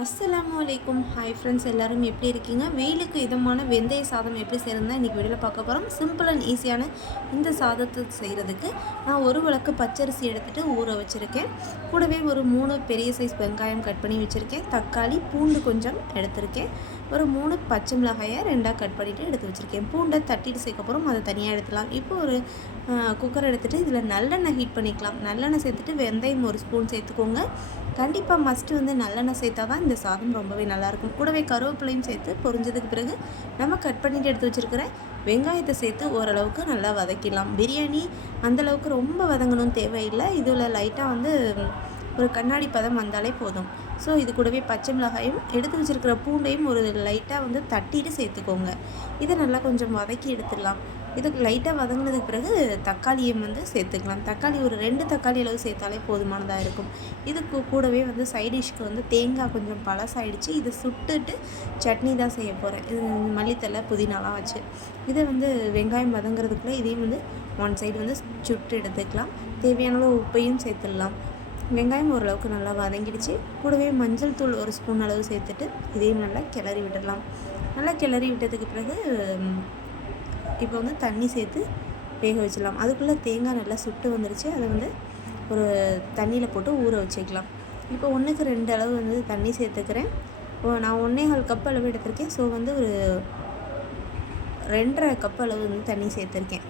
அஸ்ஸலாமு அலைக்கும். Hi friends, எல்லோரும் எப்படி இருக்கீங்க? வெயிலுக்கு இதமான வெந்தய சாதம் எப்படி செய்கிறதுனா இன்றைக்கி வீடியோவில் பார்க்க போகிறோம். சிம்பிள் அண்ட் ஈஸியான இந்த சாதத்தை செய்கிறதுக்கு நான் ஒரு விளக்கு பச்சரிசி எடுத்துகிட்டு ஊற வச்சுருக்கேன். கூடவே ஒரு 3 பெரிய சைஸ் வெங்காயம் கட் பண்ணி வச்சுருக்கேன். தக்காளி, பூண்டு கொஞ்சம் எடுத்திருக்கேன். ஒரு 3 பச்சை மிளகாயை 2ஆக கட் பண்ணிவிட்டு எடுத்து வச்சுருக்கேன். பூண்டை தட்டிட்டு சேர்க்கப்புறம் அதை தனியாக எடுத்துலாம். இப்போ ஒரு குக்கர் எடுத்துகிட்டு இதில் நல்லெண்ணெய் ஹீட் பண்ணிக்கலாம். நல்லெண்ணெய் சேர்த்துட்டு வெந்தயம் 1 ஸ்பூன் சேர்த்துக்கோங்க. கண்டிப்பாக மஸ்ட்டு வந்து நல்லெண்ணெய் சேர்த்தா தான் இந்த சாதம் ரொம்பவே நல்லாயிருக்கும். கூடவே கருவேப்பிலையும் சேர்த்து பொரிஞ்சதுக்கு பிறகு நம்ம கட் பண்ணிவிட்டு எடுத்து வச்சுருக்கிற வெங்காயத்தை சேர்த்து ஓரளவுக்கு நல்லா வதக்கிடலாம். பிரியாணி அந்தளவுக்கு ரொம்ப வதங்கணும்னு தேவையில்லை. இதில் லைட்டாக வந்து ஒரு கண்ணாடி பதம் வந்தாலே போதும். ஸோ இது கூடவே பச்சை மிளகாயும் எடுத்து வச்சுருக்கிற பூண்டையும் ஒரு லைட்டாக வந்து தட்டிட்டு சேர்த்துக்கோங்க. இதை நல்லா கொஞ்சம் வதக்கி எடுத்துடலாம். இதுக்கு லைட்டாக வதங்கினதுக்கு பிறகு தக்காளியும் வந்து சேர்த்துக்கலாம். தக்காளி ஒரு 2 தக்காளி அளவு சேர்த்தாலே போதுமானதாக இருக்கும். இதுக்கு கூடவே வந்து சைடிஷ்க்கு வந்து தேங்காய் கொஞ்சம் பழசாயிடுச்சு. இதை சுட்டுட்டு சட்னி தான் செய்ய போகிறேன். இது மல்லித்தலை புதினாலாம் வச்சு இதை வந்து வெங்காயம் வதங்கிறதுக்குள்ளே இதையும் வந்து 1 சைடு வந்து சுட்டு எடுத்துக்கலாம். தேவையான அளவு உப்பையும் சேர்த்துடலாம். வெங்காயம் ஓரளவுக்கு நல்லா வதங்கிடுச்சு. கூடவே மஞ்சள் தூள் 1 ஸ்பூன் அளவு சேர்த்துட்டு இதையும் நல்லா கிளறி விட்டுடலாம். நல்லா கிளறி விட்டதுக்கு பிறகு இப்போ வந்து தண்ணி சேர்த்து வேக வச்சிடலாம். அதுக்குள்ளே தேங்காய் நல்லா சுட்டு வந்துடுச்சு. அதை வந்து ஒரு தண்ணியில் போட்டு ஊற வச்சுக்கலாம். இப்போ 1க்கு 2 அளவு வந்து தண்ணி சேர்த்துக்கிறேன். நான் 1.25 கப் அளவு எடுத்திருக்கேன். ஸோ வந்து ஒரு 2.5 கப் அளவு வந்து தண்ணி சேர்த்துருக்கேன்.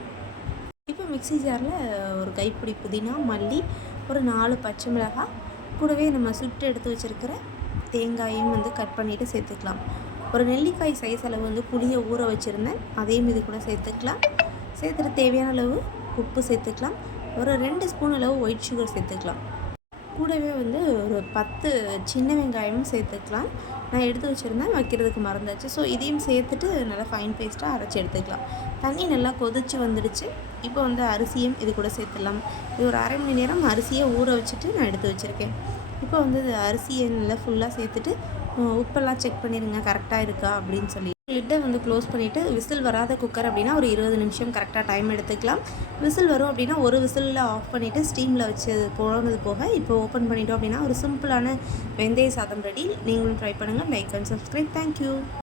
இப்போ மிக்ஸி ஜாரில் ஒரு கைப்பிடி புதினா, மல்லி, ஒரு 4 பச்சை மிளகாய், கூடவே நம்ம சுட்டு எடுத்து வச்சுருக்கிற தேங்காயும் வந்து கட் பண்ணிவிட்டு சேர்த்துக்கலாம். ஒரு நெல்லிக்காய் சைஸ் அளவு வந்து புளியை ஊற வச்சுருந்தேன். அதையும் இது கூட சேர்த்துக்கலாம். சேர்த்துட்டு தேவையான அளவு உப்பு சேர்த்துக்கலாம். ஒரு 2 ஸ்பூன் அளவு ஒயிட் சுகர் சேர்த்துக்கலாம். கூடவே வந்து ஒரு 10 சின்ன வெங்காயமும் சேர்த்துக்கலாம். நான் எடுத்து வச்சுருந்தேன், வைக்கிறதுக்கு மறந்தாச்சு. ஸோ இதையும் சேர்த்துட்டு நல்லா ஃபைன் பேஸ்ட்டாக அரைச்சி எடுத்துக்கலாம். தண்ணி நல்லா கொதிச்சு வந்துடுச்சு. இப்போ வந்து அரிசியும் இது கூட சேர்த்துடலாம். இது ஒரு அரை மணி நேரம் அரிசியை ஊற வச்சுட்டு நான் எடுத்து வச்சுருக்கேன். இப்போ வந்து அரிசியை நல்லா ஃபுல்லாக சேர்த்துட்டு உப்பெல்லாம் செக் பண்ணிடுங்க கரெக்டாக இருக்கா அப்படின்னு சொல்லி லிட்டை வந்து க்ளோஸ் பண்ணிவிட்டு விசில் வராத குக்கர் அப்படின்னா ஒரு 20 நிமிஷம் கரெக்டாக டைம் எடுத்துக்கலாம். விசில் வரும் அப்படின்னா ஒரு விசிலில் ஆஃப் பண்ணிவிட்டு ஸ்டீமில் வச்சு போனது போக இப்போ ஓப்பன் பண்ணிட்டோம் அப்படின்னா ஒரு சிம்பிளான வெந்தய சாதம் ரெடி. நீங்களும் ட்ரை பண்ணுங்கள். Like and subscribe. தேங்க்யூ.